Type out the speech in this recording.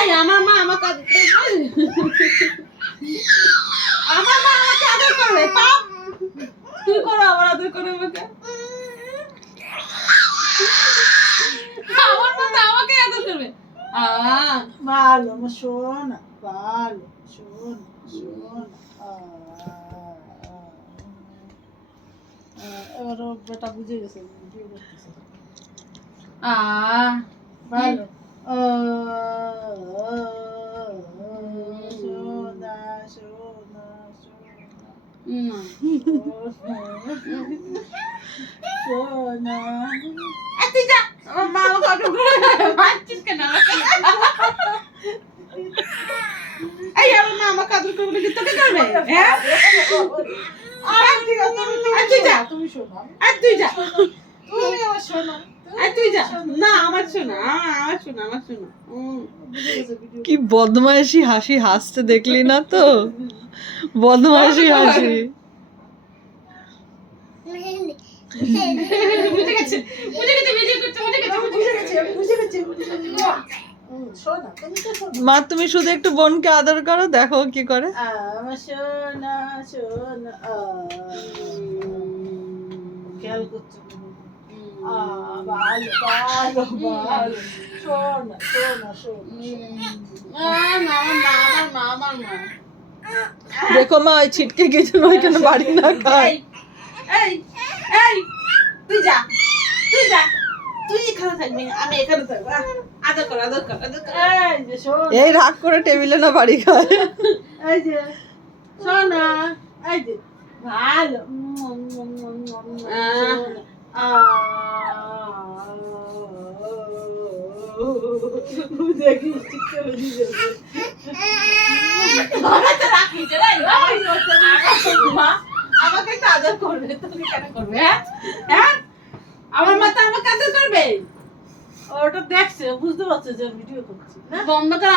এই আমার মা আমাকে আমার মা আমাকে আদর করে পাপ তুই করো আবার আদর করে আমাকে আমার মা তো আমাকে আদর করবে ভালো আমার সোনা ভালো সোনা সোনা এবার ওর বেটা বুঝে গেছে ভিডিও করতেছে ভালো সোনা সোনা সোনা তুই যা আমার মা আমাকে আদর করে মারছিস কেন এই আমার মা আমাকে আদর করবে কি তোকে করবে হ্যাঁ তুই যা তুমি শোনো তুই যা তুমি আমার শোনো তুই যা না আমার শোনা আমার শোনা আমার শোনা কি বদমাইশি হাসি হাসতে দেখলি না তো বদমাইশি হাসি বুঝে গেছে ভিডিও করতে বুঝে গেছে শোনা তুমি তো শোনো মা তুমি শুধু একটু বোনকে আদর করো দেখো কি করে আমার সোনা সোনা খেয়াল করছো ভালো ভালো ভালো সোনা সোনা সোনা আমার মা দেখো মা ওই ছিটকে গেছিল ওইখানে বাড়ি না খায় এই তুই যা তুই এখানে থাকবি আমি এখানে থাকবো আদর কর এই যে সোনা এই রাগ করে টেবিলে না বাড়ি খায় এই যে সোনা এই যে ভালো দেখিস আমাকে তো আদর করবে তোকে কেন করবে হ্যাঁ আমার মা তো আমাকে আদর করবে ওটা দেখছে বুঝতে পারছে যে ভিডিও করছি না বন্ধ কর